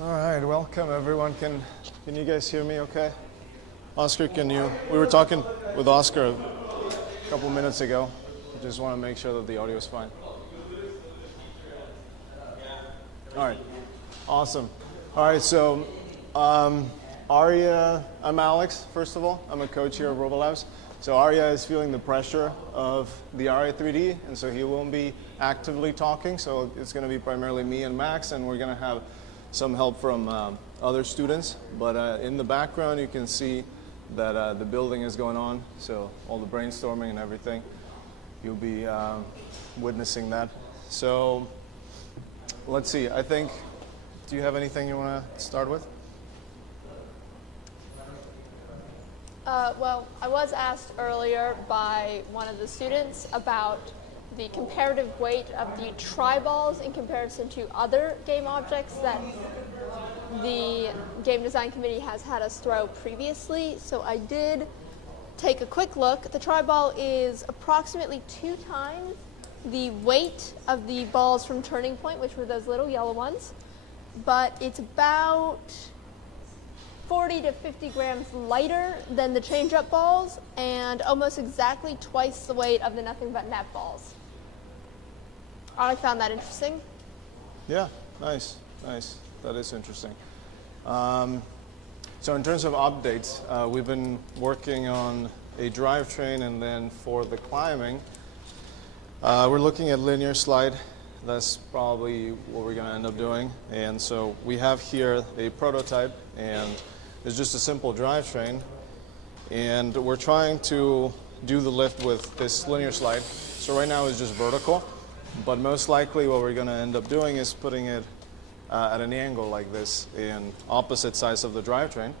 All right, welcome everyone. Can you guys hear me okay? Oscar, we were talking with Oscar a couple minutes ago. Just want to make sure that the audio is fine. All right, awesome. All right, so Arya, I'm Alex, first of all. I'm a coach here at ROBOLABS. So Arya is feeling the pressure of the Ri3D, and so he won't be actively talking. So it's going to be primarily me and Max, and we're going to have some help from other students. But in the background, you can see that the building is going on. So all the brainstorming and everything, you'll be witnessing that. So let's see. I think, do you have anything you want to start with? Well, I was asked earlier by one of the students about the comparative weight of the tri-balls in comparison to other game objects that the Game Design Committee has had us throw previously. So I did take a quick look. The tri-ball is approximately 2 times the weight of the balls from Turning Point, which were those little yellow ones, but it's about 40 to 50 grams lighter than the change-up balls and almost exactly twice the weight of the Nothing But Net balls. I found that interesting. Yeah, nice. That is interesting. So in terms of updates, we've been working on a drivetrain, and then for the climbing, we're looking at linear slide. That's probably what we're going to end up doing. And so we have here a prototype, and it's just a simple drivetrain. And we're trying to do the lift with this linear slide. So right now it's just vertical, but most likely what we're going to end up doing is putting it at an angle like this in opposite sides of the drivetrain.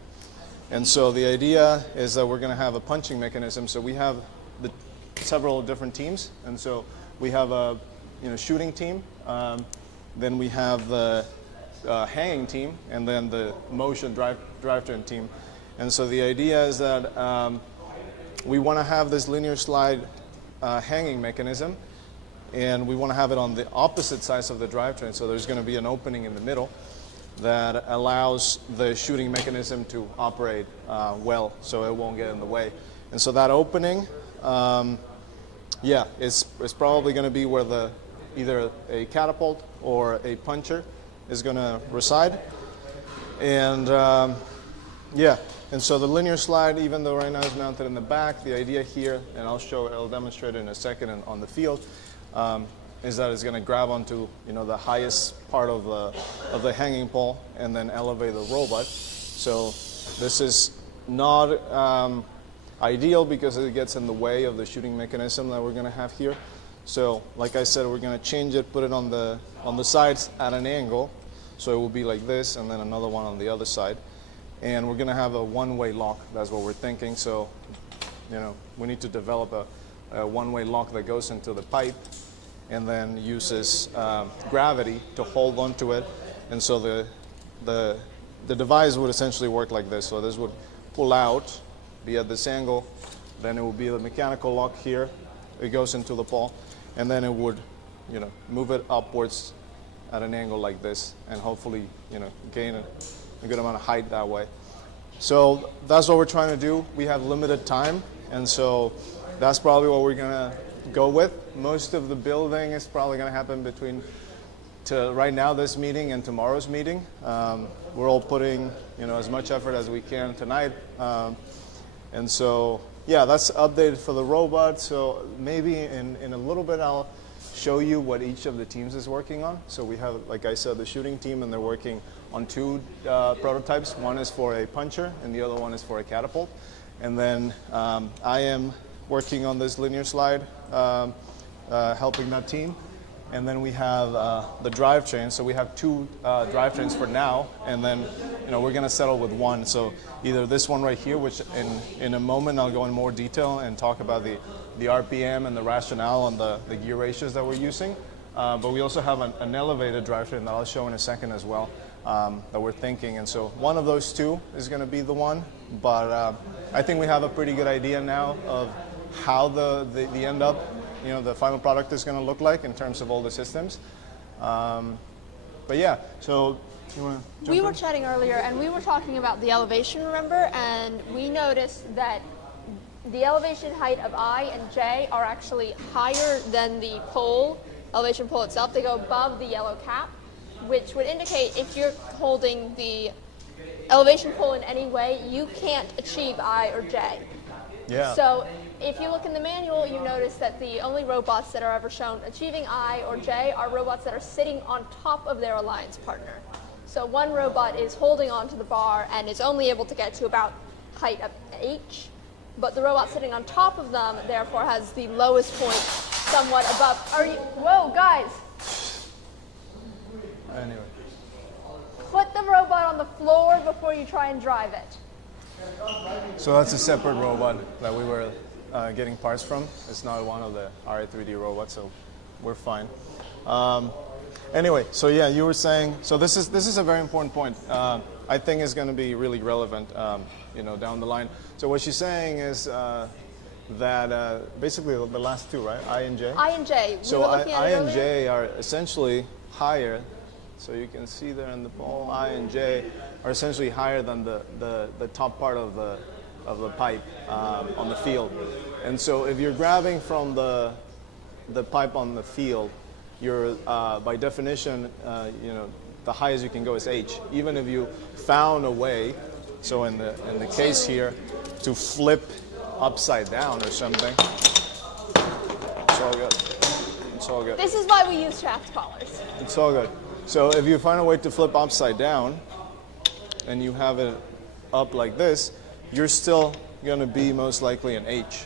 And so the idea is that we're going to have a punching mechanism. So we have several different teams, and so we have a shooting team, then we have the hanging team, and then the motion drivetrain team. And so the idea is that we want to have this linear slide hanging mechanism, and we want to have it on the opposite sides of the drivetrain. So there's going to be an opening in the middle that allows the shooting mechanism to operate well, so it won't get in the way. And so that opening, it's probably going to be where either a catapult or a puncher is going to reside. And and so the linear slide, even though right now it's mounted in the back, the idea here, and I'll demonstrate it in a second on the field, is that it's going to grab onto the highest part of the hanging pole and then elevate the robot. So this is not ideal because it gets in the way of the shooting mechanism that we're going to have here. So like I said, we're going to change it, put it on the sides at an angle, so it will be like this, and then another one on the other side. And we're going to have a one-way lock. That's what we're thinking. So we need to develop a one-way lock that goes into the pipe and then uses gravity to hold onto it. And so the device would essentially work like this. So this would pull out, be at this angle, then it will be the mechanical lock here. It goes into the pole, and then it would move it upwards at an angle like this, and hopefully gain a good amount of height that way. So that's what we're trying to do. We have limited time, and so that's probably what we're going to go with. Most of the building is probably going to happen between right now this meeting and tomorrow's meeting. We're all putting as much effort as we can tonight, and so that's updated for the robot. So maybe in a little bit I'll show you what each of the teams is working on. So we have, like I said, the shooting team, and they're working on 2 prototypes. One is for a puncher, and the other one is for a catapult. And then I am working on this linear slide, helping that team. And then we have the drivetrain. So we have 2 drivetrains for now, and then we're going to settle with one. So either this one right here, which in a moment I'll go in more detail and talk about the RPM and the rationale and the gear ratios that we're using. But we also have an elevated drivetrain that I'll show in a second as well, that we're thinking. And so one of those 2 is going to be the one. But I think we have a pretty good idea now of how the end up, the final product is going to look like in terms of all the systems. But But yeah, so you want to We were chatting earlier, and we were talking about the elevation, remember? And we noticed that the elevation height of I and J are actually higher than the pole, elevation pole itself. They go above the yellow cap, which would indicate if you're holding the elevation pole in any way, you can't achieve I or J. Yeah. So if you look in the manual, you notice that the only robots that are ever shown achieving I or J are robots that are sitting on top of their alliance partner. So one robot is holding onto the bar and is only able to get to about height of H, but the robot sitting on top of them therefore has the lowest point somewhat above. Whoa, guys! Anyway. Put the robot on the floor before you try and drive it. So that's a separate robot that we were getting parts from. It's not one of the Ri3D robots, so we're fine. Anyway, so yeah, you were saying. So this is a very important point. I think is going to be really relevant, down the line. So what she's saying is that basically the last two, right? I and J. I and J. So I and J are essentially higher. So you can see there in the ball, I and J are essentially higher than the top part of the pipe on the field. And so if you're grabbing from the pipe on the field, you're by definition, the highest you can go is H. Even if you found a way, so in the case here, to flip upside down or something, it's all good. It's all good. This is why we use shaft collars. It's all good. So if you find a way to flip upside down and you have it up like this, you're still going to be most likely an H.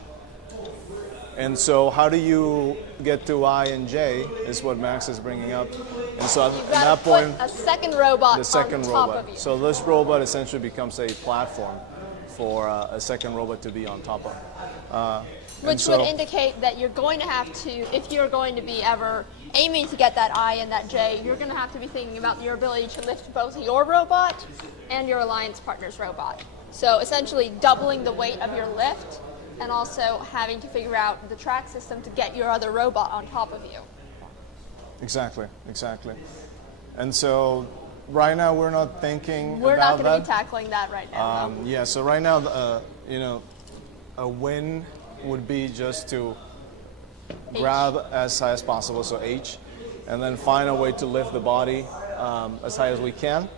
And so how do you get to I and J is what Max is bringing up. And so at that point, a second robot the second on top robot. of you. So this robot essentially becomes a platform for a second robot to be on top of. Which would indicate that you're going to have to, if you're going to be ever aiming to get that I and that J, you're going to have to be thinking about your ability to lift both your robot and your alliance partner's robot. So essentially doubling the weight of your lift and also having to figure out the track system to get your other robot on top of you. Exactly. And so right now we're not thinking We're about not going to be tackling that right now. No. Yeah, so right now, a win would be just to grab as high as possible, so H, and then find a way to lift the body as high as we can.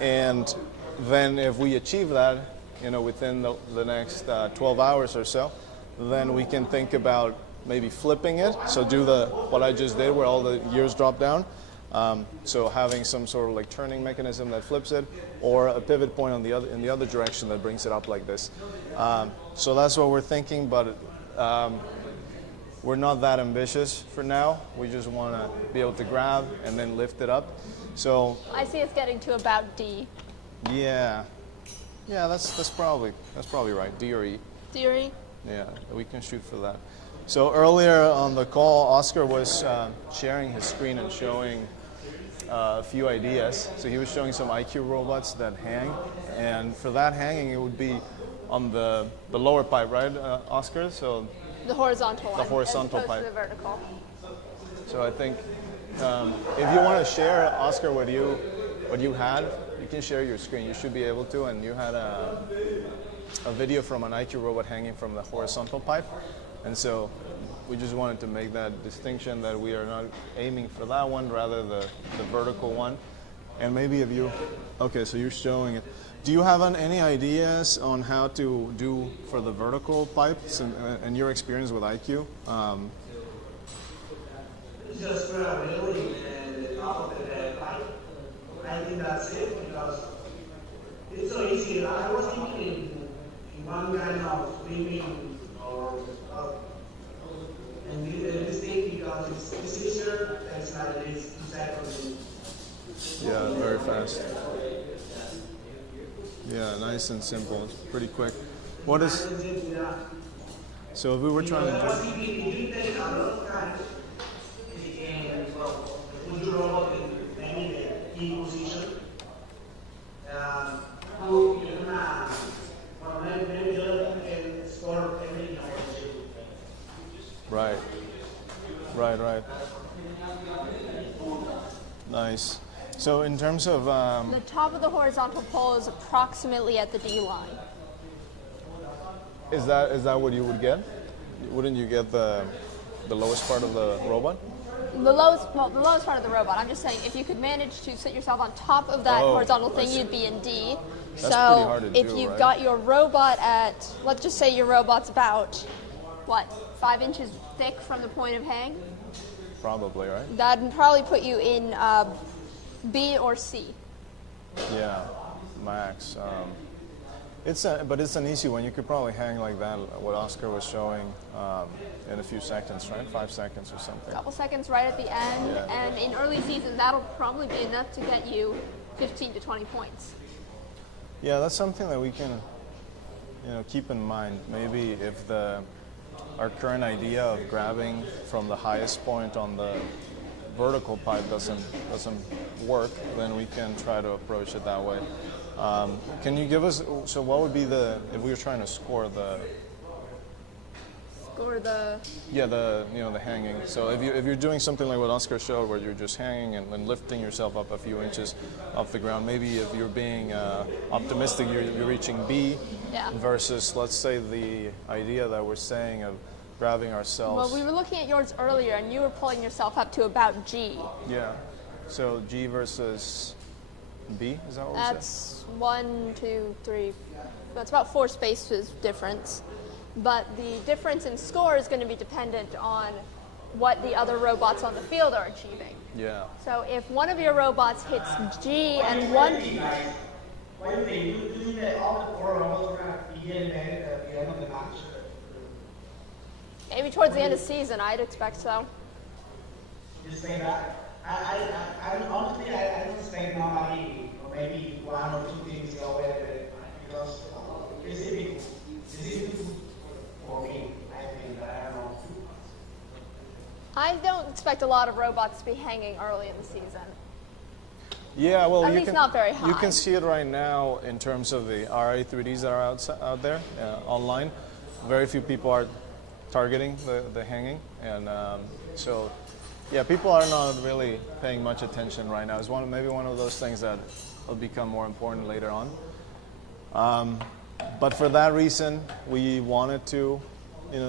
And then if we achieve that, within the next 12 hours or so, then we can think about maybe flipping it. So do what I just did where all the gears drop down. So having some sort of like turning mechanism that flips it, or a pivot point in the other direction that brings it up like this. So that's what we're thinking, but we're not that ambitious for now. We just want to be able to grab and then lift it up. So I see it's getting to about D. Yeah, that's probably right. D or E. D or E? Yeah, we can shoot for that. So earlier on the call, Oscar was sharing his screen and showing a few ideas. So he was showing some IQ robots that hang, and for that hanging, it would be on the lower pipe, right, Oscar? So the horizontal one. The horizontal as opposed pipe. To the vertical. So I think if you want to share, Oscar, what you had, you can share your screen. You should be able to, and you had a video from an IQ robot hanging from the horizontal pipe. And so we just wanted to make that distinction that we are not aiming for that one, rather the vertical one. And maybe if you, okay, so you're showing it. Do you have any ideas on how to do for the vertical pipes and your experience with IQ? Just put a railing and the top of the pipe. I think that's it because it's so easy. I was thinking in one kind of swimming or and this thing because it's easier. It's like it's 2 seconds. Yeah, very fast. Yeah, nice and simple. It's pretty quick. What is? So if we were trying to Right. Right, right. Nice. So in terms of The top of the horizontal pole is approximately at the D line. is that what you would get? Wouldn't you get the lowest part of the robot? The lowest part of the robot. I'm just saying, if you could manage to sit yourself on top of that Oh, horizontal I thing, see. you'd be in D. That's so pretty hard to if do, you've right? got your robot at, let's just say your robot's about, what, 5 inches thick from the point of hang, Probably, right? that'd probably put you in B or C. Yeah, max. But it's an easy one. You could probably hang like that. What Oscar was showing in a few seconds, right? 5 seconds or something. A couple seconds right at the end, Yeah. and in early season, that'll probably be enough to get you 15 to 20 points. Yeah, that's something that we can, keep in mind. Maybe if our current idea of grabbing from the highest point on the vertical pipe doesn't work, then we can try to approach it that way. Can you give us, so what would be if we were trying to score the hanging. So if you're doing something like what Oscar showed, where you're just hanging and lifting yourself up a few inches off the ground, maybe if you're being optimistic, you're reaching B, Yeah. versus, let's say, the idea that we're saying of grabbing ourselves. Well, we were looking at yours earlier, and you were pulling yourself up to about G. Yeah. So G versus B, is that what we said? That's 1, 2, 3. That's about 4 spaces difference. But the difference in score is going to be dependent on what the other robots on the field are achieving. Yeah. So if one of your robots hits G and one, What do you think? You think that all the 4 robots are going to be getting better at the end of the match? maybe towards the end of the season, I'd expect so. You say that? Honestly, I don't expect nobody, or maybe 1 or 2 things go better, because it's difficult for me, I think, but I don't know. I don't expect a lot of robots to be hanging early in the season. Yeah, well, At you least can, not very you high. can see it right now in terms of the Ri3Ds that are out there online. Very few people are targeting the hanging, and so yeah, people are not really paying much attention right now. It's maybe one of those things that will become more important later on. But for that reason, we wanted to,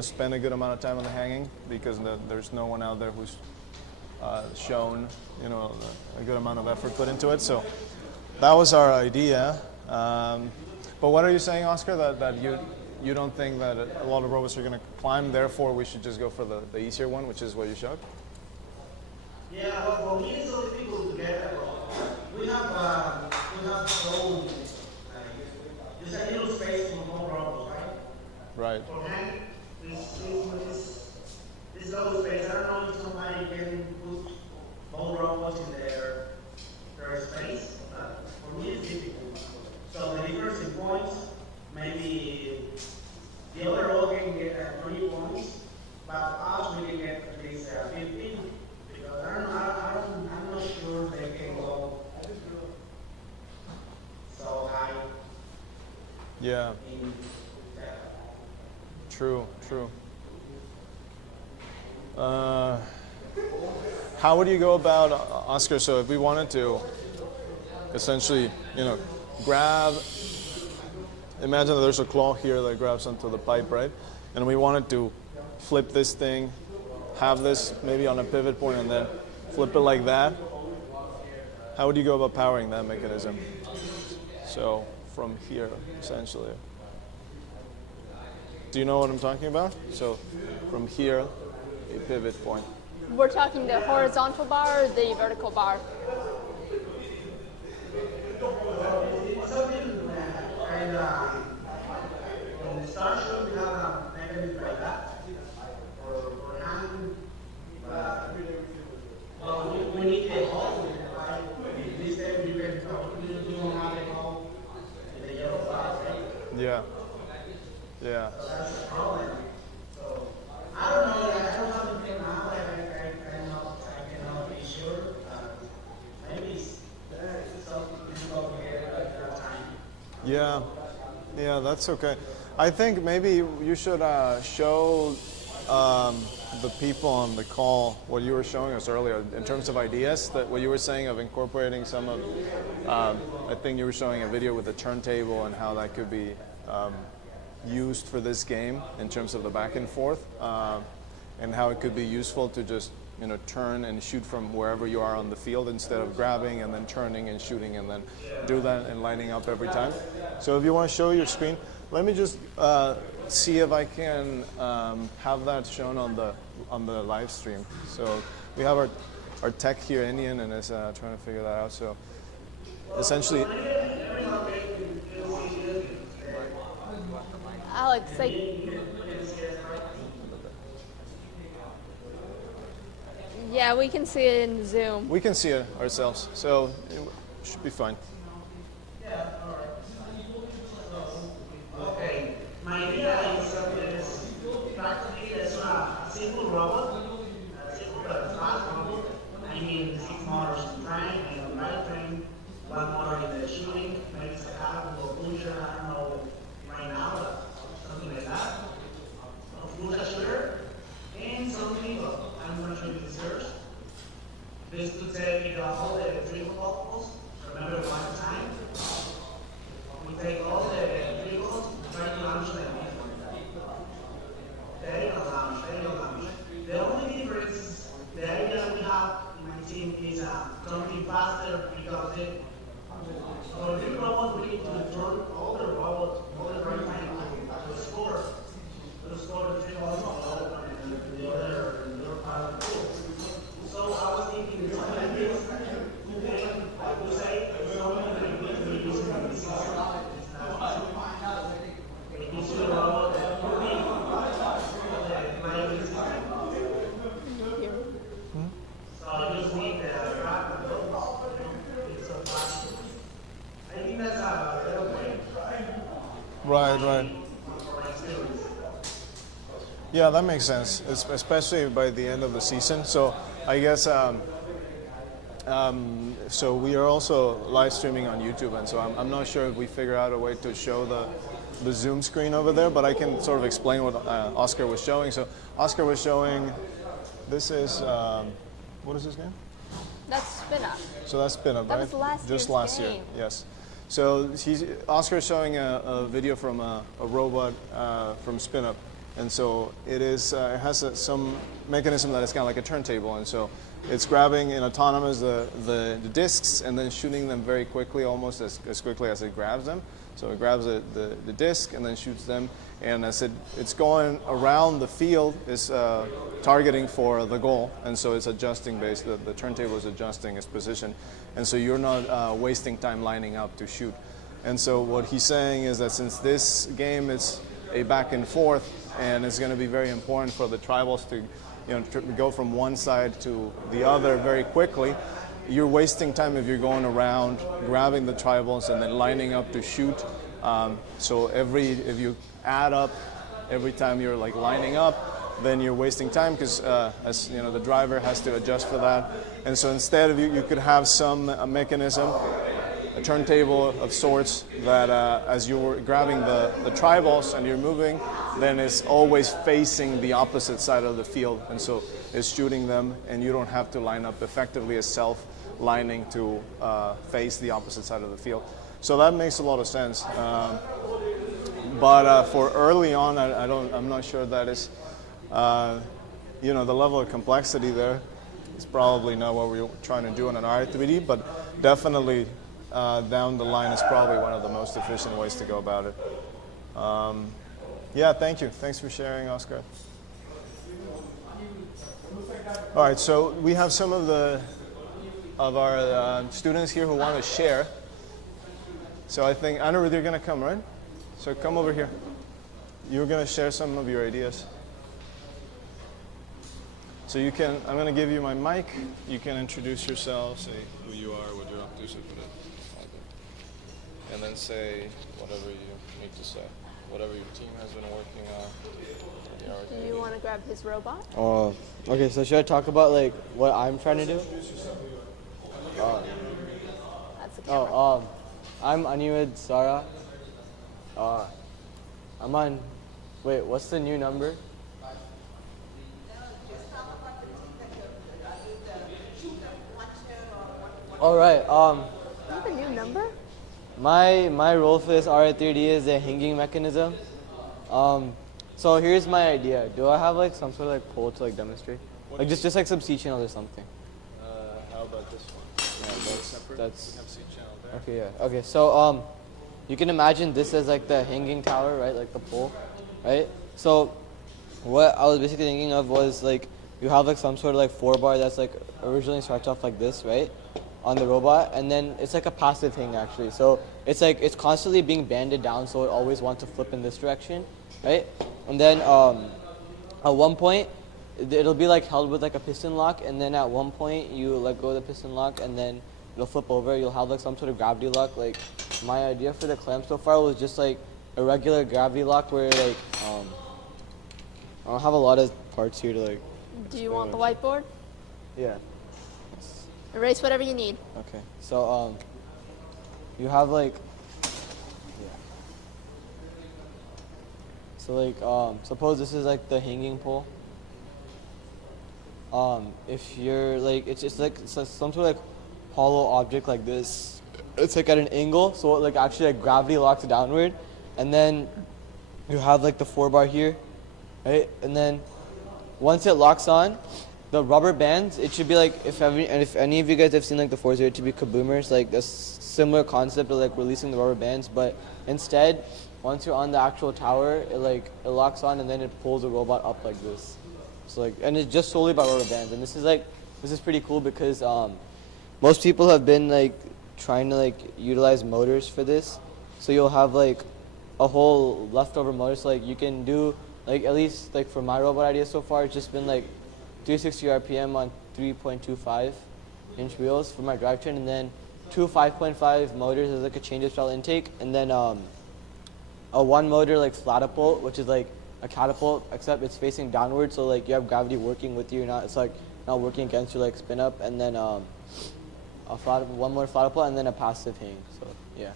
spend a good amount of time on the hanging, because there's no one out there who's shown, a good amount of effort put into it. So that was our idea. But what are you saying, Oscar? That you don't think that a lot of robots are going to climb, therefore we should just go for the easier one, which is what you showed? Yeah, well, for me it's so difficult to get that. We have so there's a little space for more robots, right? Right. For hand, this little space. I don't know if somebody can put more robots in their space. For me, it's difficult. So the difference in points, maybe the other robot can get 20 points, but us we can get at least 15. Because I'm not sure they can go so high. Yeah. In that. True. How would you go about, Oscar, so if we wanted to essentially, grab, imagine that there's a claw here that grabs onto the pipe, right? And we wanted to flip this thing, have this maybe on a pivot point, and then flip it like that. How would you go about powering that mechanism? So from here, essentially. Do you know what I'm talking about? So from here, a pivot point. We're talking the horizontal bar or the vertical bar? It's something and in the start show we have a mechanism like that for hand, but we need the hole in the pipe. In this step you don't have the hole in the yellow bar, right? Yeah. So that's the problem. So I don't know. I don't have the thing now. I cannot be sure. Maybe it's something difficult to get at that time. Yeah, that's okay. I think maybe you should show the people on the call what you were showing us earlier in terms of ideas, that what you were saying of incorporating some of, I think you were showing a video with a turntable and how that could be used for this game in terms of the back and forth, and how it could be useful to just turn and shoot from wherever you are on the field instead of grabbing and then turning and shooting and then do that and lining up every time. So if you want to show your screen, let me just see if I can have that shown on the live stream. So we have our tech here, Indian, and is trying to figure that out. So essentially, Alex, yeah, we can see it in Zoom. we can see it ourselves, so it should be fine. Okay, my idea is practically there's a simple robot, a simple but fast robot. I mean, 6 motors in train and right train, 1 motor in the shooting, maybe it's a catapult or pusher, I don't know right now, but something like that. A full shooter, and some people, I'm not sure if it's yours. This to take all the 3 multiples, remember 1 time. We take all the vehicles, try to launch them. They don't launch, they don't launch. The only difference, the idea that we have in my team is something faster because for the robot, we need to turn all the robots, all the right time to score the 3 multiples and the other part of the pool. So I was thinking something like this, and like you say, something like this we use in the system. Right. Yeah, that makes sense, especially by the end of the season. So I guess, so we are also live streaming on YouTube, and so I'm not sure if we figure out a way to show the Zoom screen over there, but I can sort of explain what Oscar was showing. So Oscar was showing, this is, what is his name? That's Spin Up. So that's Spin Up, That right? was Just last last year, game. yes. So Oscar is showing a video from a robot from Spin Up, and so it has some mechanism that is kind of like a turntable, and so it's grabbing in autonomous the discs and then shooting them very quickly, almost as quickly as it grabs them. So it grabs the disc and then shoots them, and as it's going around the field, it's targeting for the goal, and so it's adjusting based. The turntable is adjusting its position, and so you're not wasting time lining up to shoot. And so what he's saying is that since this game is a back and forth, and it's going to be very important for the tribals to go from one side to the other very quickly, you're wasting time if you're going around grabbing the tribals and then lining up to shoot. So if you add up every time you're like lining up, then you're wasting time because as you know, the driver has to adjust for that. And so instead of you could have some mechanism, a turntable of sorts that as you're grabbing the tribals and you're moving, then it's always facing the opposite side of the field, and so it's shooting them, and you don't have to line up effectively as self-lining to face the opposite side of the field. So that makes a lot of sense. But for early on, I'm not sure that is, the level of complexity there is probably not what we're trying to do in an Ri3D, but definitely down the line is probably one of the most efficient ways to go about it. Yeah, thank you. Thanks for sharing, Oscar. All right, so we have some of our students here who want to share. So I think, Anirudh, you're going to come, right? So come over here. You're going to share some of your ideas. So I'm going to give you my mic. You can introduce yourself, say who you are, what you're up to, so put it like that. And then say whatever you need to say, whatever your team has been working on. Do you want to grab his robot? Okay, so should I talk about like what I'm trying to do? That's the camera. I'm Aniwid Sara. I'm on, wait, what's the new number? All right. You have a new number? My role for this Ri3D is the hanging mechanism. So here's my idea. Do I have like some sort of like pole to like demonstrate? Like just like some C channels or something. How about this one? Yeah, that's We have C channel there. okay. Yeah. Okay. So you can imagine this as like the hanging tower, right? Like the pole, right? So what I was basically thinking of was like you have like some sort of like 4-bar that's like originally starts off like this, right? On the robot, and then it's like a passive hang actually. So it's like it's constantly being banded down, so it always wants to flip in this direction, right? And then at one point it'll be like held with like a piston lock, and then at one point you let go of the piston lock, and then it'll flip over. You'll have like some sort of gravity lock. Like my idea for the clamp so far was just like a regular gravity lock where like I don't have a lot of parts here to like. Do you want the whiteboard? Yeah. Erase whatever you need. Okay. So you have like yeah. So like suppose this is like the hanging pole. If you're like it's like some sort of like hollow object like this. It's like at an angle, so it like actually like gravity locks downward, and then you have like the 4-bar here, right? And then once it locks on, the rubber bands, it should be like, if any of you guys have seen like the 4-0 to be kaboomers, like this similar concept of like releasing the rubber bands, but instead, once you're on the actual tower, it locks on and then it pulls the robot up like this. So like, and it's just solely by rubber bands. And this is pretty cool because most people have been like trying to like utilize motors for this. So you'll have like a whole leftover motor, so like you can do like, at least like for my robot idea so far, it's just been like 360 RPM on 3.25 inch wheels for my drivetrain, and then two 5.5 motors as like a change of style intake, and then a 1 motor like flatapult, which is like a catapult, except it's facing downward, so like you have gravity working with you, it's like not working against you, like spin up, and then one more flatapult, and then a passive hang. So yeah.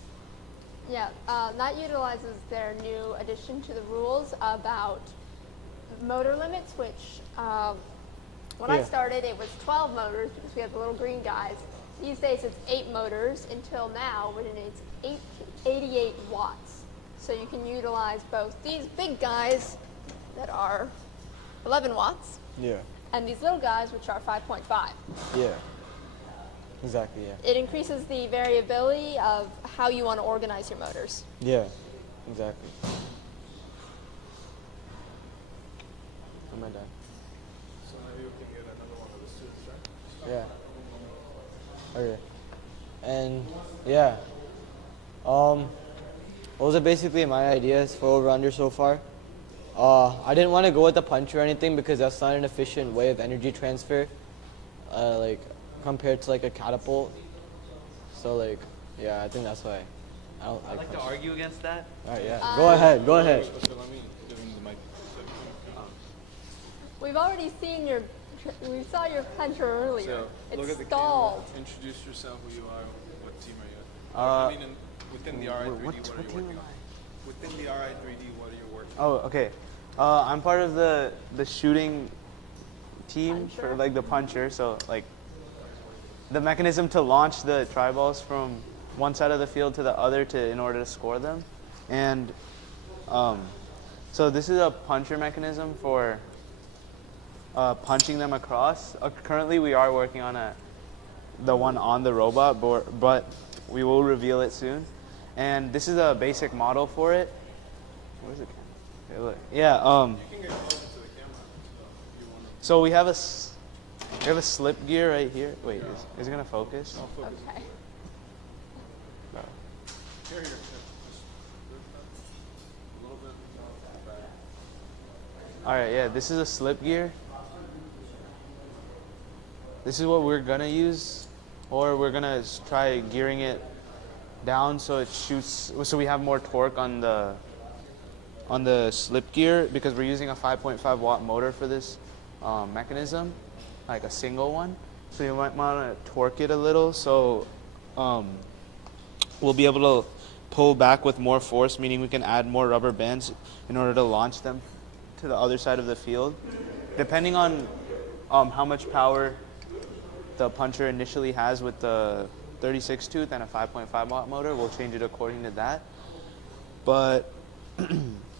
Yeah, that utilizes their new addition to the rules about motor limits, which when I Yeah. started it was 12 motors because we had the little green guys. These days it's 8 motors until now when it's 88 watts. So you can utilize both these big guys that are 11 watts Yeah. and these little guys which are 5.5. Yeah. Exactly. Yeah. It increases the variability of how you want to organize your motors. Yeah. Exactly. Am I done? So maybe we can get another one of the students, right? Yeah. Okay. And yeah. Those are basically my ideas for over under so far. I didn't want to go with the punch or anything because that's not an efficient way of energy transfer. Like compared to like a catapult. So like, yeah, I think that's why I don't I'd like to punch. argue against that. All right, yeah. Go ahead. Go ahead. So let me give him the mic. We've already seen we saw your puncher earlier. So look It's at the stalled. camera. Introduce yourself, who you are, what team are you? I mean, within the Ri3D, what are you working on? Within the Ri3D, what are you working on? Oh, okay. I'm part of the shooting team for Puncher. like the puncher. So like the mechanism to launch the tri-balls from one side of the field to the other in order to score them. And so this is a puncher mechanism for punching them across. Currently, we are working on the one on the robot, but we will reveal it soon. And this is a basic model for it. Where's it? Okay, look. Yeah. So we have a slip gear right here. Wait, is it gonna focus? Okay. No. Here, here. Just a little bit back. All right. Yeah. This is a slip gear. This is what we're gonna use, or we're gonna try gearing it down so it shoots. So we have more torque on the slip gear because we're using a 5.5 watt motor for this mechanism, like a single one. So you might want to torque it a little so we'll be able to pull back with more force, meaning we can add more rubber bands in order to launch them to the other side of the field. Depending on how much power the puncher initially has with the 36 tooth and a 5.5 watt motor. We'll change it according to that. But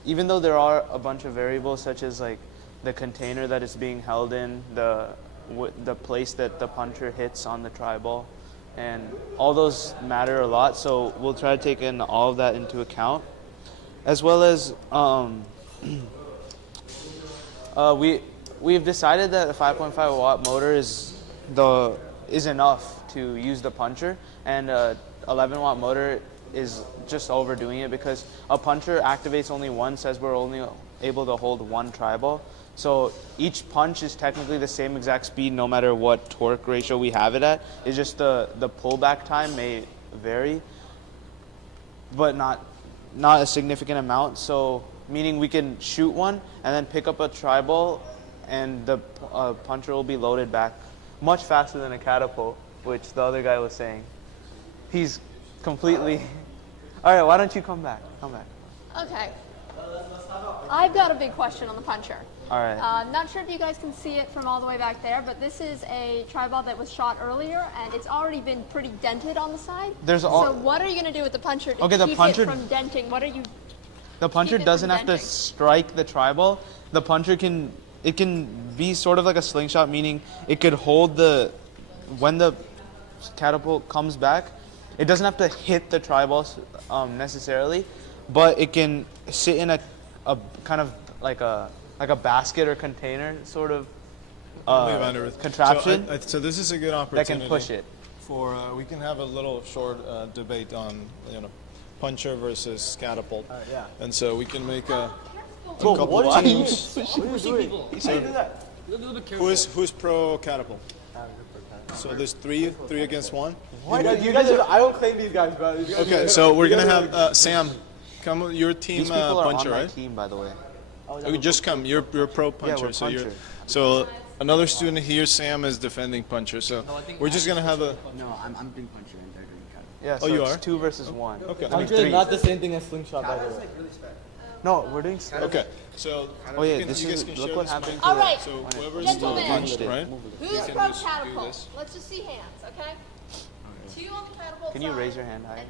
even though there are a bunch of variables such as like the container that it's being held in, the place that the puncher hits on the tri-ball, and all those matter a lot, so we'll try to take in all of that into account, as well as we've decided that the 5.5 watt motor is enough to use the puncher, and 11 watt motor is just overdoing it because a puncher activates only once, as we're only able to hold one tri-ball. So each punch is technically the same exact speed no matter what torque ratio we have it at. It's just the pullback time may vary, but not a significant amount. So meaning we can shoot one and then pick up a tri-ball and the puncher will be loaded back much faster than a catapult, which the other guy was saying. He's completely... All right, why don't you come back? Come back. Okay. I've got a big question on the puncher. All right. Not sure if you guys can see it from all the way back there, but this is a tri-ball that was shot earlier, and it's already been pretty dented on the side. So what are you going to do with the puncher to keep it from denting? What are you... The puncher doesn't have to strike the tri-ball. The puncher can be sort of like a slingshot, meaning it could hold when the catapult comes back, it doesn't have to hit the tri-ball necessarily, but it can sit in a kind of like a basket or container sort of contraption. So this is a good opportunity that can push it. We can have a little short debate on puncher versus catapult. Yeah. And so we can make a Bro, couple what of are you teams. Who's pro catapult? So there's three against one. I don't claim these guys, bro. Okay, so we're gonna have Sam, come. Your team These people are puncher, on my right? team, by the way. Just come. You're pro puncher. we're so puncher. so another student here, Sam, is defending puncher. So we're just gonna have a. No, I'm doing puncher and they're doing cut. Yeah, so you it's are? 2 versus 1. Okay. Puncher is not the same thing as slingshot, by the way. No, we're doing. Okay. So Oh yeah, you this guys is can look share what this happened. mic. All right, So whoever's Gentlemen. punched, right? who's can pro just do catapult? this. Let's just see hands, okay? 2 on the catapult Can you side. raise your hand high?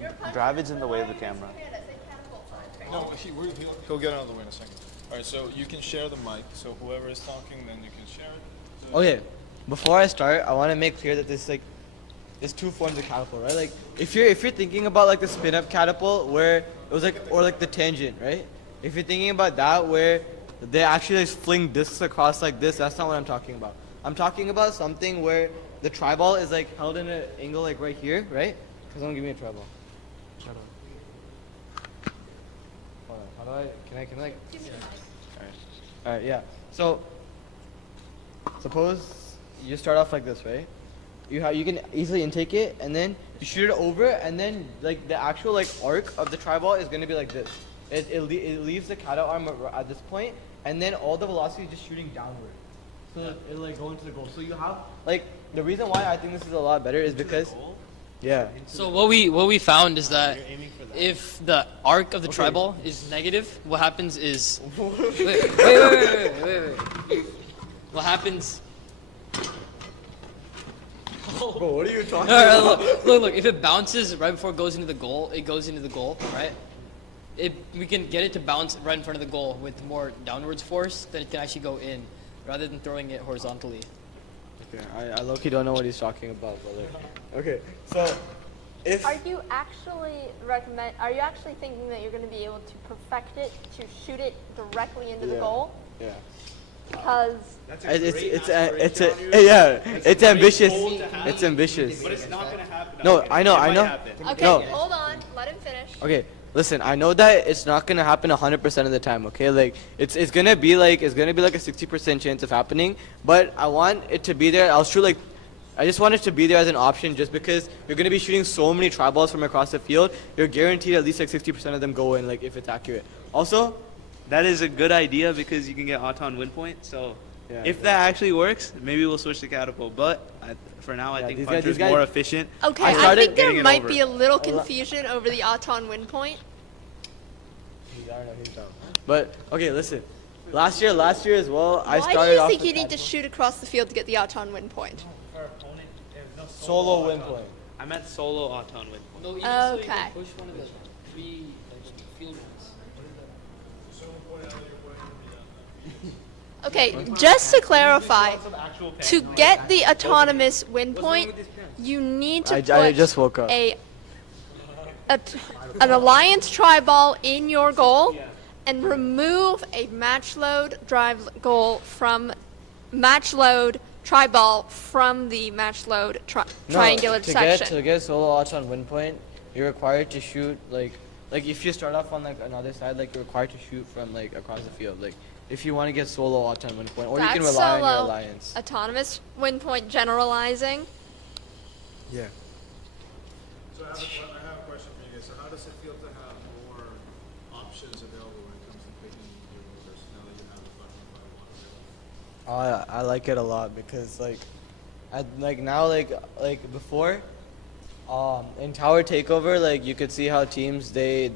Your puncher- Dravid's in the way of the Why are you camera. raising your hand? I say catapult side. No, he'll get out of the way in a second. All right, so you can share the mic. So whoever is talking, then you can share it. So Okay, before I start, I want to make clear that there's 2 forms of catapult, right? Like if you're thinking about like the spin up catapult where it was like, or like the tangent, right? If you're thinking about that where they actually just fling discs across like this, that's not what I'm talking about. I'm talking about something where the tri-ball is like held in an angle like right here, right? Someone give me a tri-ball. Hold on. How do I? Can I like? All right, yeah. So suppose you start off like this, right? You can easily intake it, and then you shoot it over, and then like the actual like arc of the tri-ball is gonna be like this. It leaves the cat arm at this point, and then all the velocity is just shooting downward. So it'll like go into the goal. So you have like the reason why I think this is a lot better is because yeah. So what we found is that if the arc of the tri-ball is negative, what happens is wait. What happens? Bro, what are you talking Look. If it bounces right before it goes into the goal, it goes into the goal, right? We can get it to bounce right in front of the goal with more downwards force, then it can actually go in, rather than throwing it horizontally. Okay, I low-key don't know what he's talking about, brother. Okay, so if Are you actually thinking that you're going to be able to perfect it to shoot it directly into the goal? yeah. Because It's ambitious. It's ambitious. But it's not gonna happen. No, I know. okay, No. hold on, let him finish. Okay, listen. I know that it's not gonna happen 100% of the time. Okay, like it's gonna be like a 60% chance of happening. But I want it to be there. I just want it to be there as an option, just because you're gonna be shooting so many tri-balls from across the field. You're guaranteed at least like 60% of them go in, like if it's accurate. Also, That is a good idea because you can get auton win point. So if that actually works, maybe we'll switch to catapult. But for now, I think these puncher guys- is more efficient. Okay, I I, started think there getting it might over. be a little confusion over the Auton win point. I don't know, he's dumb. But okay, listen. Last year as well, I Why started do you off think with you need to shoot across the field to get the auton win point? solo win point. I meant solo auton win. No, even so you Okay. can push one of the three field ones. Okay, just to clarify, to get the autonomous win point, you need to I put just woke up. an alliance tri-ball in your goal and remove a match load drive goal from match load tri-ball from the match load triangular section. To get solo auton win point, you're required to shoot like if you start off on like another side, like you're required to shoot from like across the field. Like if you want to get solo auton win point, or you can That's rely on your solo. alliance. Autonomous win point generalizing. Yeah. So I have a question for you guys. So how does it feel to have more options available when it comes to picking your motors now that you have the 5.5 available? I like it a lot because like before, in Tower Takeover, like you could see how teams they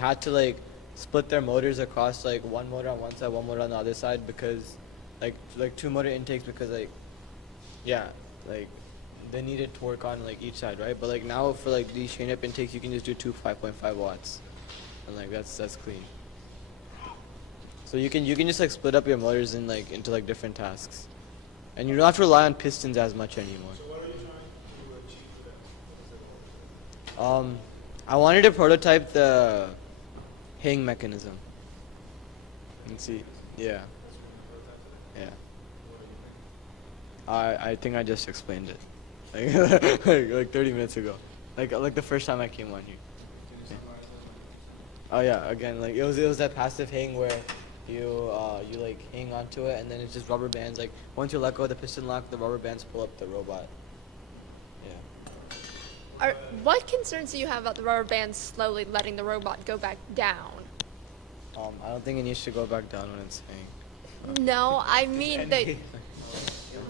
had to like split their motors across like one motor on one side, one motor on the other side because like two motor intakes because like they needed torque on like each side, right? But like now for like these chain up intakes, you can just do two 5.5 watts, and like that's clean. So you can just like split up your motors in like into like different tasks, and you don't have to rely on pistons as much anymore. So what are you trying to achieve with that? I wanted to prototype the hang mechanism. Let's see. Yeah. Yeah. I think I just explained it. Like 30 minutes ago. Like the first time I came on here. Yeah. Oh yeah, again, like it was that passive hang where you like hang onto it and then it's just rubber bands. Like once you let go of the piston lock, the rubber bands pull up the robot. Yeah. What concerns do you have about the rubber bands slowly letting the robot go back down? I don't think it needs to go back down when it's hanging. No, I mean that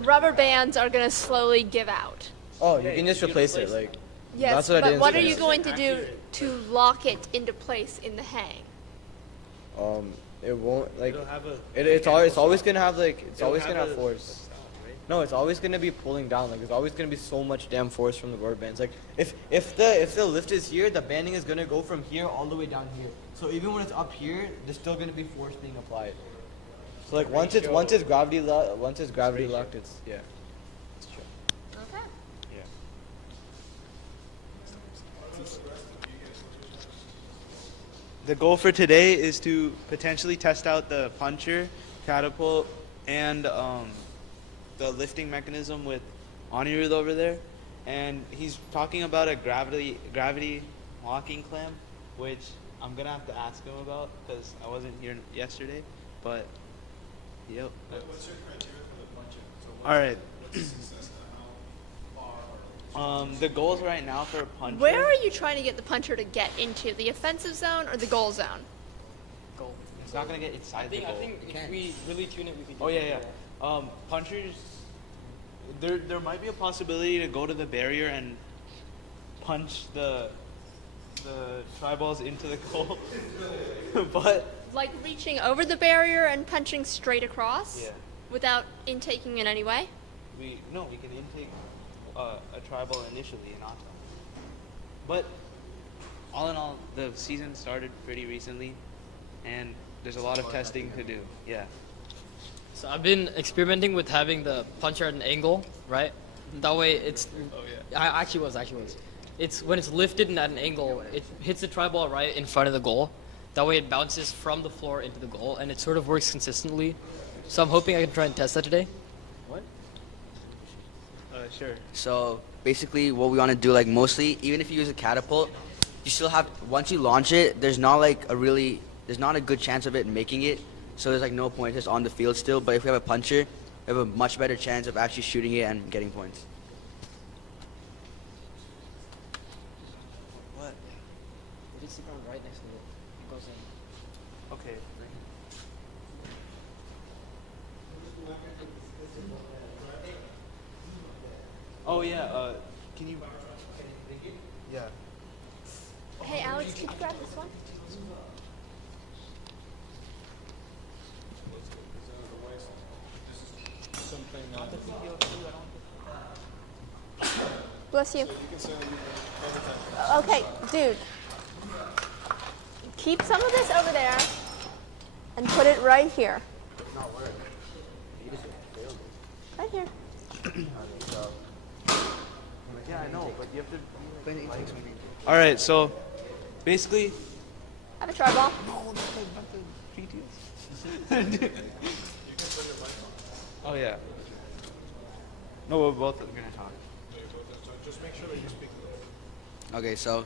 rubber bands are going to slowly give out. Oh, you can just replace it. Like Yes, that's what I but did what are instead. you going to do to lock it into place in the hang? It won't like It'll have a it's always gonna have like it's it'll always gonna have a force. stop, right? No, it's always gonna be pulling down. Like there's always gonna be so much damn force from the rubber bands. Like if the lift is here, the banding is gonna go from here all the way down here. So even when it's up here, there's still gonna be force being applied. So like once it's gravity locked, it's yeah. It's true. Okay. Yeah. The goal for today is to potentially test out the puncher, catapult, and the lifting mechanism with Anirudh over there. And he's talking about a gravity locking clamp, which I'm gonna have to ask him about because I wasn't here yesterday. But yep. What's your criteria for the punching? So All right. what's the success and how far? The goals right now for a puncher. Where are you trying to get the puncher to get into? The offensive zone or the goal zone? Goal. It's not gonna get inside I the think goal. if we really tune it, we could. Oh yeah. Punchers. There might be a possibility to go to the barrier and punch the tri-balls into the goal, but Like reaching over the barrier and punching straight across? Yeah. Without intaking in any way? we can intake a tri-ball initially in auto. But all in all, the season started pretty recently, and there's a lot of testing to do. Yeah. So I've been experimenting with having the puncher at an angle, right? That way it's. Oh yeah. I actually was. It's when it's lifted and at an angle, it hits the tri-ball right in front of the goal. That way it bounces from the floor into the goal, and it sort of works consistently. So I'm hoping I can try and test that today. What? Sure. So basically what we want to do, like mostly, even if you use a catapult, you still have, once you launch it, there's not a good chance of it making it. So there's like no point, it's on the field still. But if we have a puncher, we have a much better chance of actually shooting it and getting points. What? It's right next to it. It goes in. Okay. Oh yeah. Can you? Yeah. Hey Alex, could you grab this one? Bless you. Okay, dude. Keep some of this over there and put it right here. Right here. Yeah, I know, but you have to. All right, so basically. Have a try ball. Oh yeah. No, we're both gonna talk. Okay, so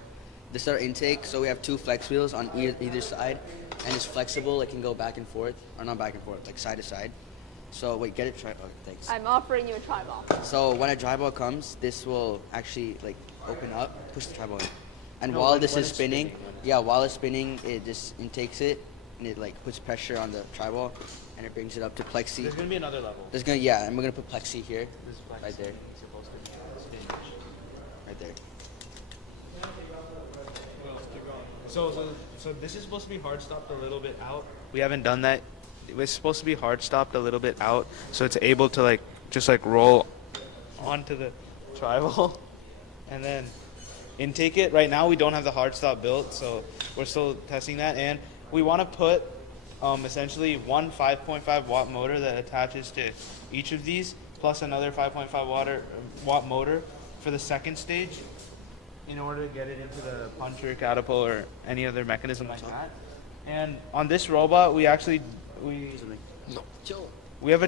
this is our intake. So we have 2 flex wheels on either side, and it's flexible. It can go back and forth, or not back and forth, like side to side. So wait, get it. Try. Oh, thanks. I'm offering you a try ball. So when a dry ball comes, this will actually like open up, push the dry ball in. And while this is spinning, while it's spinning, it just intakes it, and it like puts pressure on the dry ball, and it brings it up to plexi. There's gonna be another level. And we're gonna put plexi here, This is plexi. right there, It's supposed to be right there. So this is supposed to be hard stopped a little bit out. We haven't done that. It's supposed to be hard stopped a little bit out, so it's able to like just like roll onto the tribal, and then intake it. Right now we don't have the hard stop built, so we're still testing that, and we want to put essentially one 5.5 watt motor that attaches to each of these, plus another 5.5 watt motor for the second stage, in order to get it into the puncher, catapult, or any other mechanism like that. And on this robot, we have a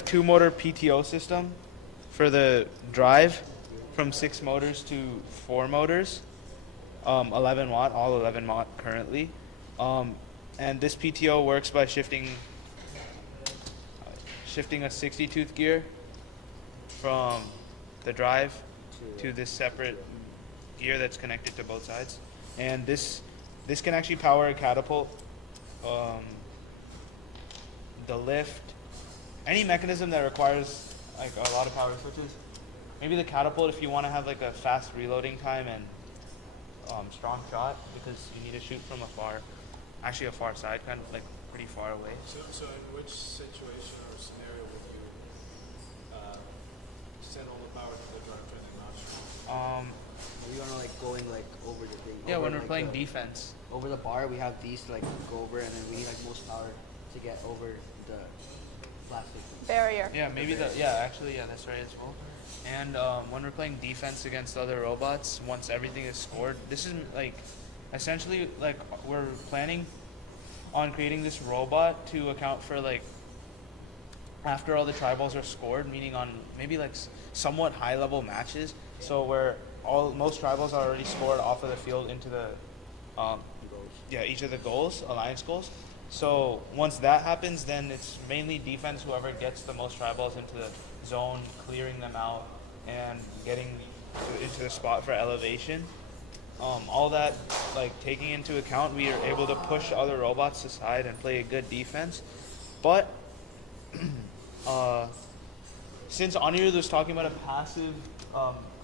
2 motor PTO system for the drive, from 6 motors to 4 motors, 11 watt, all 11 watt currently. And this PTO works by shifting a 60 tooth gear from the drive to this separate gear that's connected to both sides. And this can actually power a catapult, the lift, any mechanism that requires like a lot of power, such as maybe the catapult if you want to have like a fast reloading time and strong shot, because you need to shoot from a far side, kind of like pretty far away. So in which situation or scenario would you send all the power to the drivetrain and not shoot? We want to like going like over the thing. Yeah, over, when we're like, playing the- defense. over the bar, we have these to like go over, and then we need like most power to get over the plastic. Barrier. Yeah, maybe that's right as well. And when we're playing defense against other robots, once everything is scored, this is like essentially like we're planning on creating this robot to account for like after all the tri-balls are scored, meaning on maybe like somewhat high level matches, so where most tri-balls are already scored off of the field into the each of the goals, alliance goals. So once that happens, then it's mainly defense, whoever gets the most tri-balls into the zone, clearing them out and getting into the spot for elevation. All that, like taking into account, we are able to push other robots aside and play a good defense. But since Anirudh was talking about a passive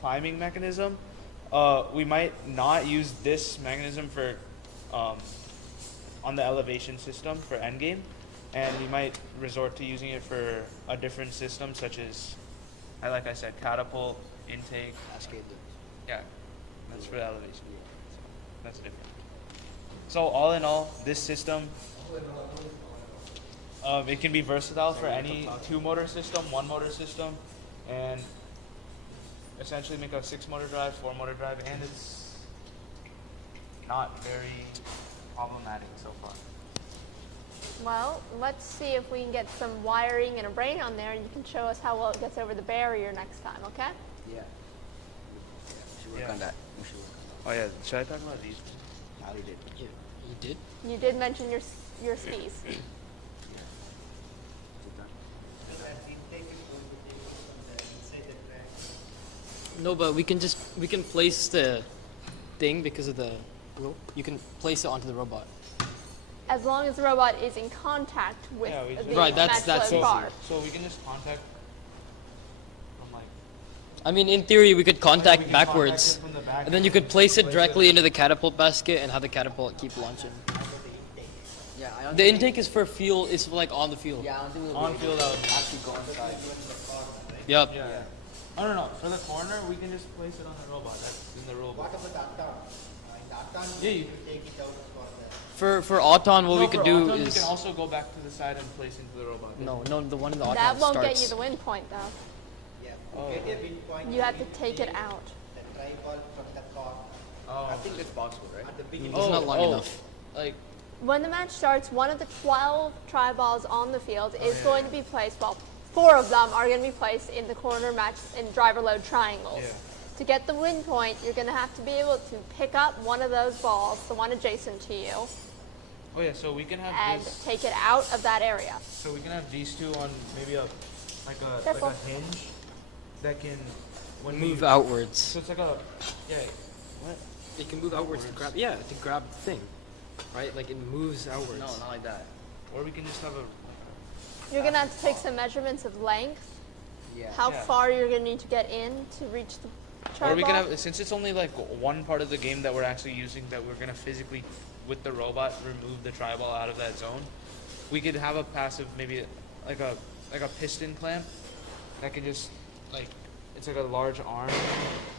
climbing mechanism, we might not use this mechanism for on the elevation system for endgame, and we might resort to using it for a different system, such as, like I said, catapult, intake. Cascade. Yeah, that's for the elevation. So that's different. So all in all, this system, it can be versatile for any 2-motor system, 1-motor system, and essentially make a 6-motor drive, 4-motor drive, and it's not very problematic so far. Well, let's see if we can get some wiring and a brain on there, and you can show us how well it gets over the barrier next time, okay? Yeah. We should work on that. We should work on Oh yeah, should I talk about these? that. Ali did. Yeah, you did. You did mention your skis. No, but we can place the thing because of the rope. You can place it onto the robot. As long as the robot is in contact with Yeah, we the just- Right, that's match load bar. So we can just contact from like. I mean, in theory, we could we contact can backwards, contact it from the back and then you could place it directly into the catapult basket and have the catapult keep launching. Yeah, I don't The think intake is for field, is for like on the field. Yeah, I don't think we'll On be field able out. to actually go inside. Yep. Yeah. Oh no, for the corner, we can just place it on the robot. That's in the robot. Yeah, you, For Auton, what we could do we is can also go back to the side and place into the robot. no, the one in the Auton That won't starts. get you the win point though. You have to take it out. I think it's possible, right? It's not long enough. Like, When the match starts, one of the 12 tri-balls on the field is going to be placed, well, 4 of them are going to be placed in the corner match in driver load triangles. Yeah. To get the win point, you're going to have to be able to pick up one of those balls, the one adjacent to you, oh yeah, so we can have and this. take it out of that area. So we can have these two on maybe a Careful. hinge that can when Move we, outwards. So it's like a yeah. What? It can move outwards to grab. Yeah, to grab the thing, right? Like it moves outwards. No, not like that. Or we can just have a. You're going to have to take some measurements of length, Yeah. how Yeah. far you're going to need to get in to reach the tri-ball. Or we can have, since it's only like one part of the game that we're actually using, that we're gonna physically, with the robot, remove the tri-ball out of that zone. We could have a passive, maybe like a piston clamp that can just like, it's like a large arm,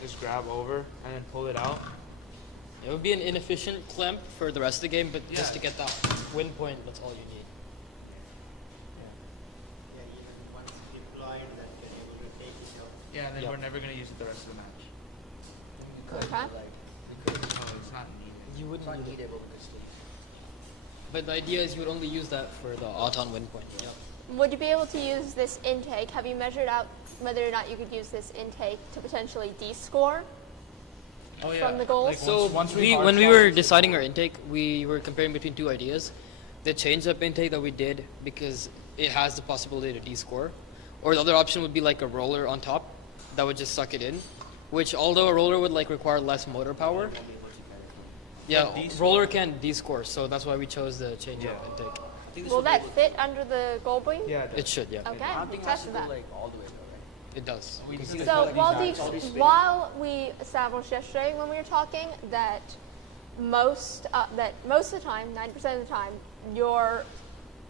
just grab over and then pull it out. It would be an inefficient clamp for the rest of the game, but just Yeah. to get that win point, that's all you need. Yeah, and then Yep. we're never gonna use it the rest of the match. Okay. No, it's not needed. You wouldn't need it. Needed, but we could sleep. But the idea is you would only use that for the Auton win point. Yep. Would you be able to use this intake? Have you measured out whether or not you could use this intake to potentially de-score? Oh yeah. From the goals? Like, So once when we were deciding our intake, we were comparing between two ideas. The change-up intake that we did because it has the possibility to de-score, or the other option would be like a roller on top that would just suck it in, which although a roller would like require less motor power, yeah, de-score. roller can de-score, so that's why we chose the change-up Yeah. intake. Will that fit under the goal beam? Yeah. It should, yeah, Okay, I don't we think it has to tested go that. like all the way though, right? it does. We Because did it- So while spinning. we established yesterday when we were talking that most of the time, 90% of the time, your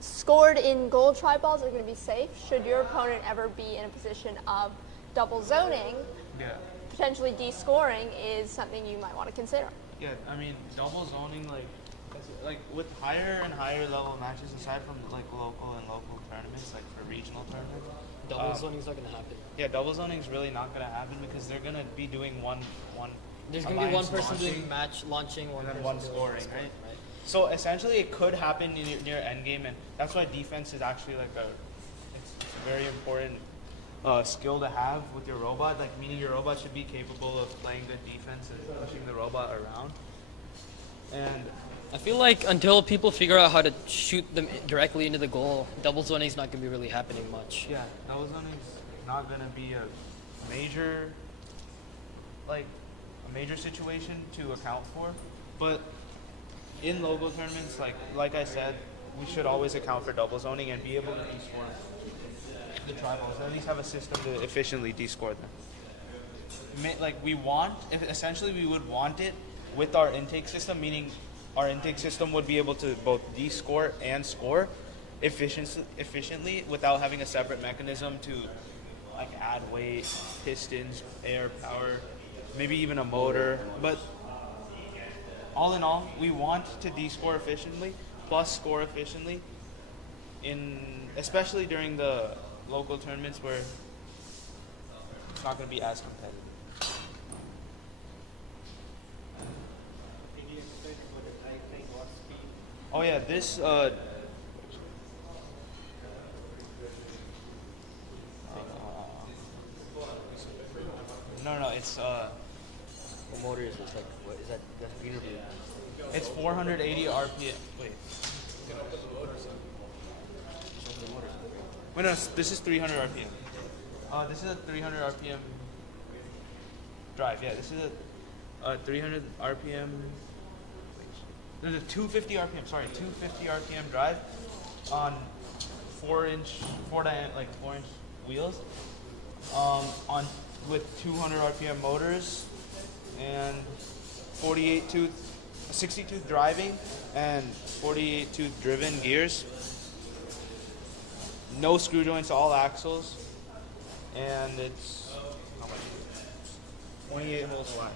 scored in goal tri-balls are going to be safe. Should your opponent ever be in a position of double zoning, Yeah. potentially de-scoring is something you might want to consider. Yeah, I mean, double zoning, like with higher and higher level matches, aside from like local tournaments, like for regional tournaments. double zoning is not going to happen. Yeah, double zoning is really not going to happen because they're going to be doing one. There's going to be one alliance person launching, doing match launching, one and then person one doing scoring, scoring, right? So essentially, it could happen near end game, and that's why defense is actually like it's a very important skill to have with your robot. Like meaning your robot should be capable of playing good defense and pushing the robot around. And I feel like until people figure out how to shoot them directly into the goal, double zoning is not going to be really happening much. yeah, double zoning is not going to be a major situation to account for, but in local tournaments, like I said, we should always account for double zoning and be able to de-score the tri-balls. At least have a system to efficiently de-score them. Essentially we would want it with our intake system, meaning our intake system would be able to both de-score and score efficiently without having a separate mechanism to like add weight, pistons, air power, maybe even a motor. But all in all, we want to de-score efficiently plus score efficiently, especially during the local tournaments where it's not going to be as competitive. Oh yeah, this no, it's What motor is this? Like, what is that? That's green or blue? it's 480 RPM. Wait. Wait, no, this is 300 RPM. This is a 300 RPM drive. Yeah, this is a 300 RPM. There's a 250 RPM. Sorry, 250 RPM drive on 4-inch wheels. On with 200 RPM motors and 60 tooth driving and 48 tooth driven gears. No screw joints, all axles. and it's how much is it? 28 holes wide.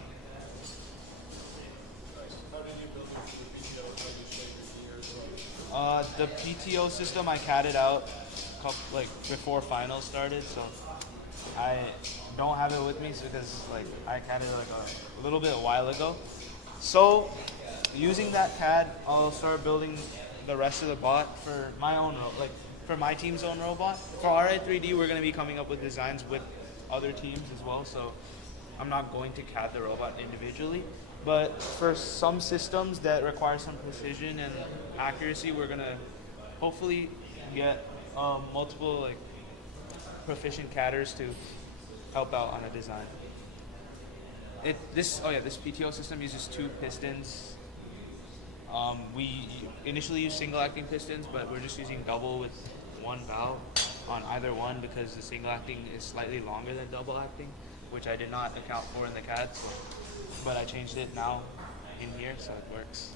The PTO system I CAD'd out like before finals started, so I don't have it with me because like I CAD'd it like a little bit a while ago. So using that CAD, I'll start building the rest of the bot for my own for my team's own robot. For Ri3D, we're going to be coming up with designs with other teams as well, so I'm not going to CAD the robot individually. But for some systems that require some precision and accuracy, we're going to hopefully get multiple like proficient CADers to help out on a design. This PTO system uses 2 pistons. We initially used single acting pistons, but we're just using double with 1 valve on either one because the single acting is slightly longer than double acting, which I did not account for in the CADs, but I changed it now in here, so it works.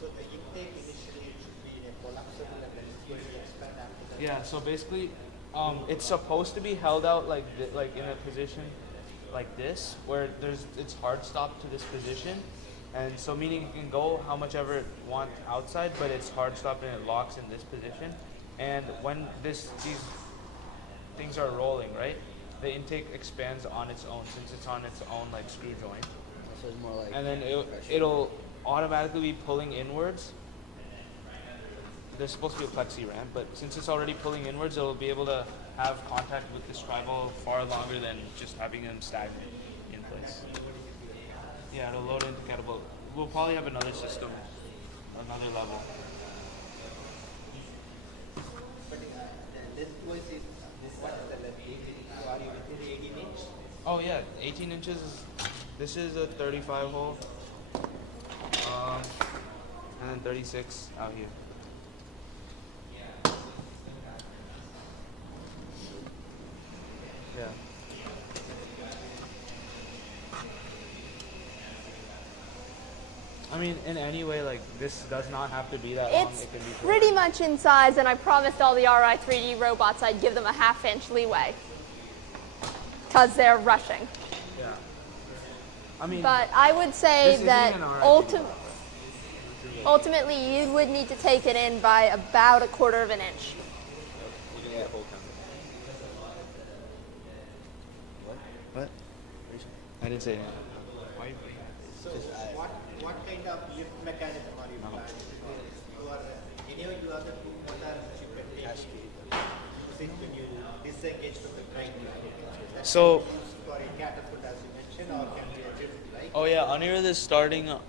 So the intake initially should be in a collapsible and then it's going to expand after that? Yeah, so basically, it's supposed to be held out like in a position like this, where it's hard stop to this position, and so meaning you can go how much ever you want outside, but it's hard stop and it locks in this position. And when these things are rolling, right, the intake expands on its own since it's on its own like screw joint, So it's more like. and then it'll automatically be pulling inwards. There's supposed to be a plexi ramp, but since it's already pulling inwards, it'll be able to have contact with this tri-ball far longer than just having them stagnant in place. Yeah, it'll load into catapult. We'll probably have another system, another level. But lengthwise is this one is the length 18, so are you within the 18 inch? Oh yeah, 18 inches this is a 35 hole, and then 36 out here. Yeah. I mean, in any way, like, this does not have to be that long. It's It can be pretty much in size, and I promised all the Ri3D robots I'd give them a ½ inch leeway because they're rushing. Yeah. I mean, But I would say This that isn't an Ri3D. ultimately you would need to take it in by about 1/4 inch. what? I didn't say anything. So what kind of lift mechanism are you planning? You are any of the 2 motor chip and use it when you disengage from the grind. So, For a catapult as you mentioned, or can be a lift, right? oh yeah, Anirudh is starting, that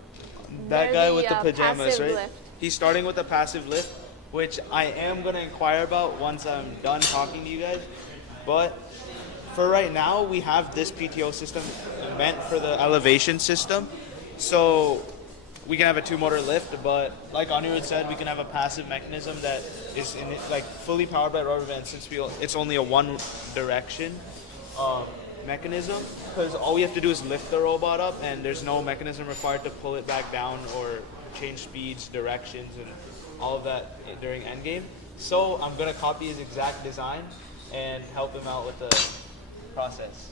They're guy the, with the pajamas, passive right? lift. He's starting with the passive lift, which I am going to inquire about once I'm done talking to you guys. But for right now, we have this PTO system meant for the elevation system. So we can have a 2-motor lift, but like Anirudh said, we can have a passive mechanism that is like fully powered by rubber bands since it's only a 1 direction mechanism, because all we have to do is lift the robot up and there's no mechanism required to pull it back down or change speeds, directions, and all of that during endgame. So I'm going to copy his exact design and help him out with the process.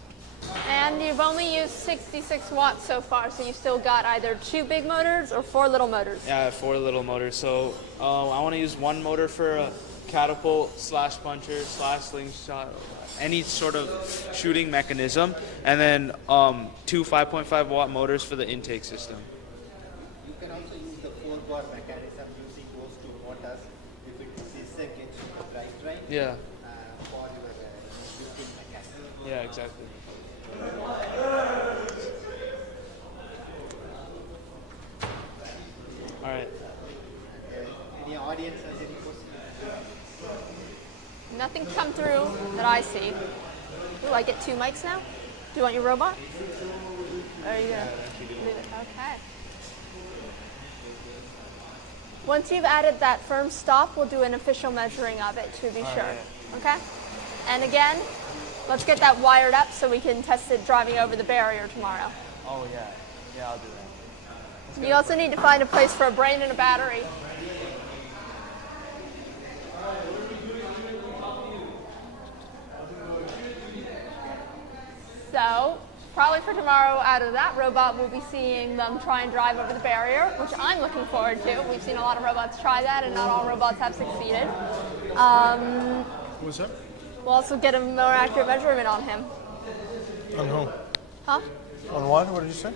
And you've only used 66 watts so far, so you still got either 2 big motors or 4 little motors. Yeah, I have 4 little motors. So I want to use 1 motor for a catapult / puncher / slingshot, any sort of shooting mechanism, and then 2 5.5 watt motors for the intake system. You can also use the 4-bar mechanism using those 2 motors if it is disengaged from the right, Yeah, for your lifting mechanism. yeah, exactly. All right. Any audience has any questions? Nothing's come through that I see. Do I get 2 mics now? Do you want your robot? Or are you gonna leave it? Okay. Once you've added that firm stop, we'll do an official measuring of it to be sure. Okay? And again, let's get that wired up so we can test it driving over the barrier tomorrow. Oh yeah, yeah, I'll do that. You also need to find a place for a brain and a battery. probably for tomorrow, out of that robot, we'll be seeing them try and drive over the barrier, which I'm looking forward to. We've seen a lot of robots try that, and not all robots have succeeded. What's that? We'll also get a more accurate measurement on him. On who? Huh? On what? What did you say?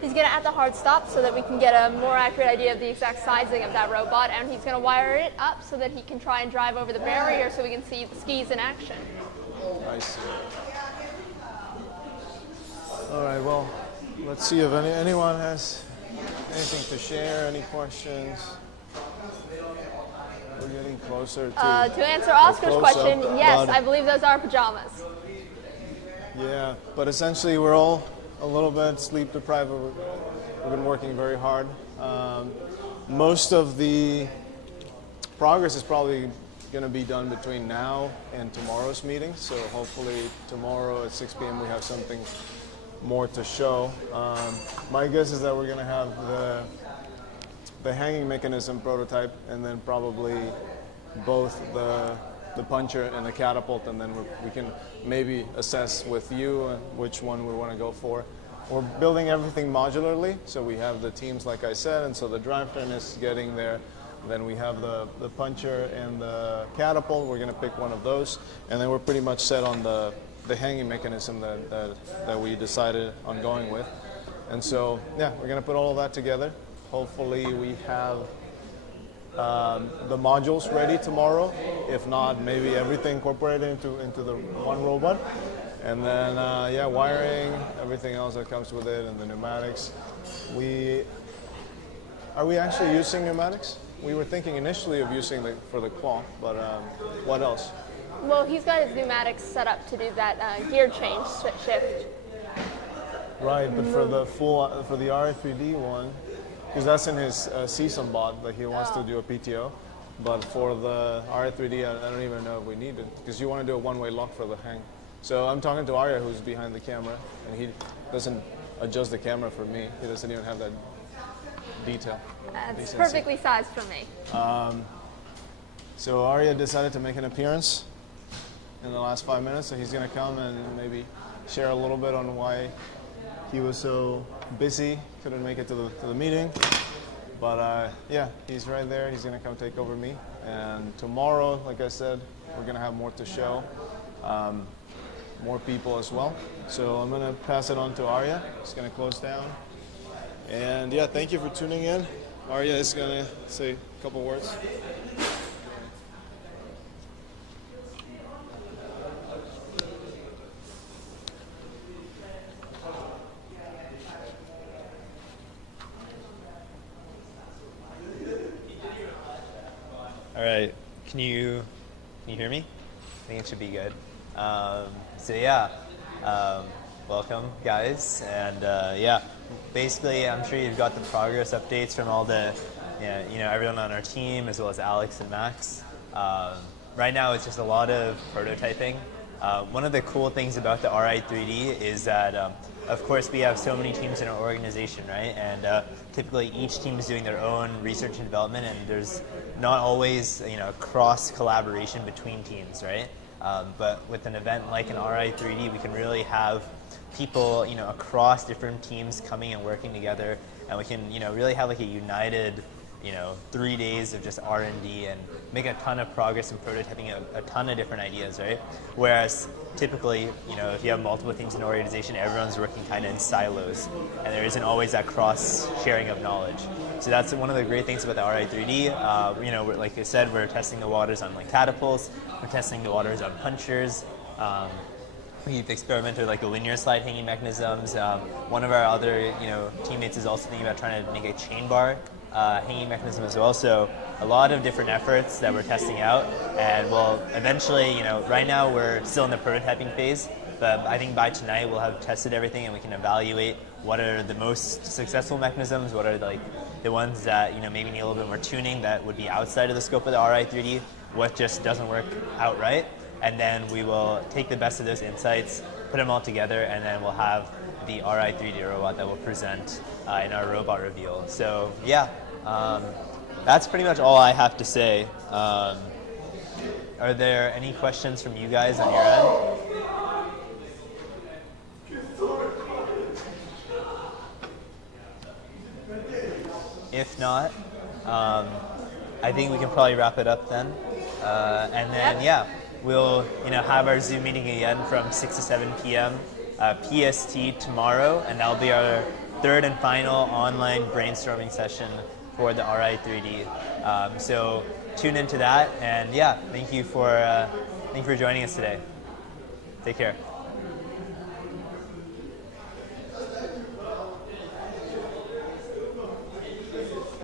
He's going to add the hard stop so that we can get a more accurate idea of the exact sizing of that robot, and he's going to wire it up so that he can try and drive over the barrier so we can see the skis in action. I see. All right, well, let's see if anyone has anything to share, any questions. We're getting closer to answer Oscar's close-up, question, yes, but- I believe those are pajamas. Yeah, but essentially we're all a little bit sleep deprived. We've been working very hard. Most of the progress is probably going to be done between now and tomorrow's meeting. So hopefully tomorrow at 6 p.m. we have something more to show. My guess is that we're going to have the hanging mechanism prototype, and then probably both the puncher and the catapult, and then we can maybe assess with you which one we want to go for. We're building everything modularly, so we have the teams like I said, and so the drivetrain is getting there. Then we have the puncher and the catapult. We're going to pick one of those, and then we're pretty much set on the hanging mechanism that we decided on going with. And so, yeah, we're going to put all of that together. Hopefully we have the modules ready tomorrow. If not, maybe everything incorporated into the one robot. And then, yeah, wiring, everything else that comes with it, and the pneumatics. Are we actually using pneumatics? We were thinking initially of using for the claw, but what else? Well, he's got his pneumatics set up to do that gear change shift. Right, but for the Ri3D one, because that's in his CSUM bot that he wants to do a PTO. But for the Ri3D, I don't even know if we need it, because you want to do a one-way lock for the hang. So I'm talking to Arya, who's behind the camera, and he doesn't adjust the camera for me. He doesn't even have that detail. It's perfectly sized for me. So Arya decided to make an appearance in the last 5 minutes, so he's going to come and maybe share a little bit on why he was so busy, couldn't make it to the meeting. But yeah, he's right there. He's going to come take over me. And tomorrow, like I said, we're going to have more to show, more people as well. So I'm going to pass it on to Arya. He's going to close down. And yeah, thank you for tuning in. Arya is going to say a couple words. All right, can you hear me? I think it should be good. So yeah, welcome guys, and yeah, basically I'm sure you've got the progress updates from all the, everyone on our team as well as Alex and Max. Right now it's just a lot of prototyping. One of the cool things about the Ri3D is that, of course, we have so many teams in our organization, right? And typically each team is doing their own research and development, and there's not always, cross collaboration between teams, right? But with an event like an Ri3D, we can really have people, across different teams coming and working together, and we can, really have like a united, 3 days of just R&D and make a ton of progress in prototyping a ton of different ideas, right? Whereas typically, if you have multiple teams in an organization, everyone's working kind of in silos, and there isn't always that cross-sharing of knowledge. So that's one of the great things about the Ri3D. Like I said, we're testing the waters on like catapults, we're testing the waters on punchers. We've experimented with like the linear slide hanging mechanisms. One of our other, teammates is also thinking about trying to make a chain bar hanging mechanism as well. So a lot of different efforts that we're testing out, and we'll eventually, right now we're still in the prototyping phase, but I think by tonight we'll have tested everything and we can evaluate what are the most successful mechanisms, what are like the ones that maybe need a little bit more tuning that would be outside of the scope of the Ri3D, what just doesn't work outright, and then we will take the best of those insights, put them all together, and then we'll have the Ri3D robot that we'll present in our robot reveal. So yeah, that's pretty much all I have to say. Are there any questions from you guys on your end? If not, I think we can probably wrap it up then. And then, yeah, we'll have our Zoom meeting again from 6 to 7 p.m. PST tomorrow, and that'll be our third and final online brainstorming session for the Ri3D. So tune into that, and yeah, thank you for joining us today. Take care.